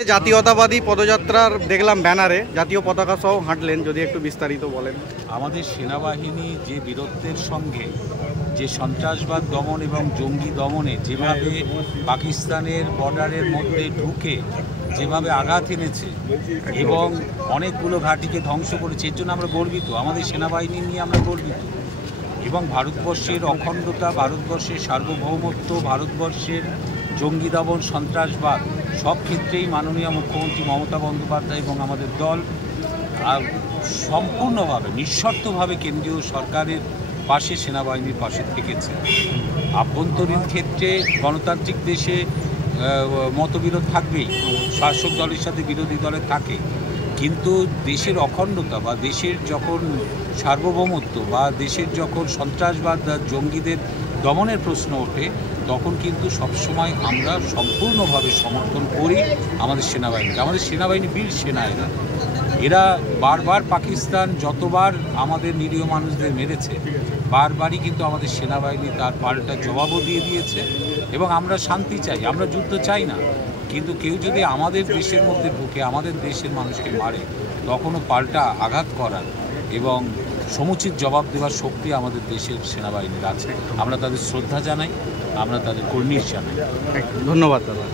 জাতীয়তাবাদী পদযাত্রার দেখলাম ব্যানারে জাতীয় পতাকা সহ হাঁটলেন, যদি একটু বিস্তারিত বলেন। আমাদের সেনাবাহিনী যে বীরত্বের সঙ্গে যে সন্ত্রাসবাদ দমন এবং জঙ্গি দমনে যেভাবে পাকিস্তানের বর্ডারের মধ্যে ঢুকে যেভাবে আঘাত এনেছে এবং অনেকগুলো ঘাঁটিকে ধ্বংস করেছে, এর জন্য আমরা গর্বিত। আমাদের সেনাবাহিনী নিয়ে আমরা গর্বিত এবং ভারতবর্ষের অখণ্ডতা, ভারতবর্ষের সার্বভৌমত্ব, ভারতবর্ষের জঙ্গি দমন সন্ত্রাসবাদ সব ক্ষেত্রেই মাননীয় মুখ্যমন্ত্রী মমতা বন্দ্যোপাধ্যায় এবং আমাদের দল সম্পূর্ণভাবে নিঃশর্তভাবে কেন্দ্রীয় সরকারের পাশে, সেনাবাহিনীর পাশে থেকেছে। আভ্যন্তরীণ ক্ষেত্রে গণতান্ত্রিক দেশে মতবিরোধ থাকবেই, শাসক দলের সাথে বিরোধী দলের থাকে, কিন্তু দেশের অখণ্ডতা বা দেশের যখন সার্বভৌমত্ব বা দেশের যখন সন্ত্রাসবাদ জঙ্গিদের দমনের প্রশ্ন ওঠে, তখন কিন্তু সবসময় আমরা সম্পূর্ণভাবে সমর্থন করি আমাদের সেনাবাহিনীকে। আমাদের সেনাবাহিনী বীর সেনা, এরা বারবার পাকিস্তান যতবার আমাদের নিরীহ মানুষদের মেরেছে, বারবারই কিন্তু আমাদের সেনাবাহিনী তার পাল্টা জবাবও দিয়ে দিয়েছে। এবং আমরা শান্তি চাই, আমরা যুদ্ধ চাই না, কিন্তু কেউ যদি আমাদের দেশের মধ্যে ঢুকে আমাদের দেশের মানুষকে মারে, তখনও পাল্টা আঘাত করার এবং সমুচিত জবাব দেওয়ার শক্তি আমাদের দেশের সেনাবাহিনীর আছে। আমরা তাদের শ্রদ্ধা জানাই, আমরা তাদের কর্নিশ জানাই। ধন্যবাদ দাদা।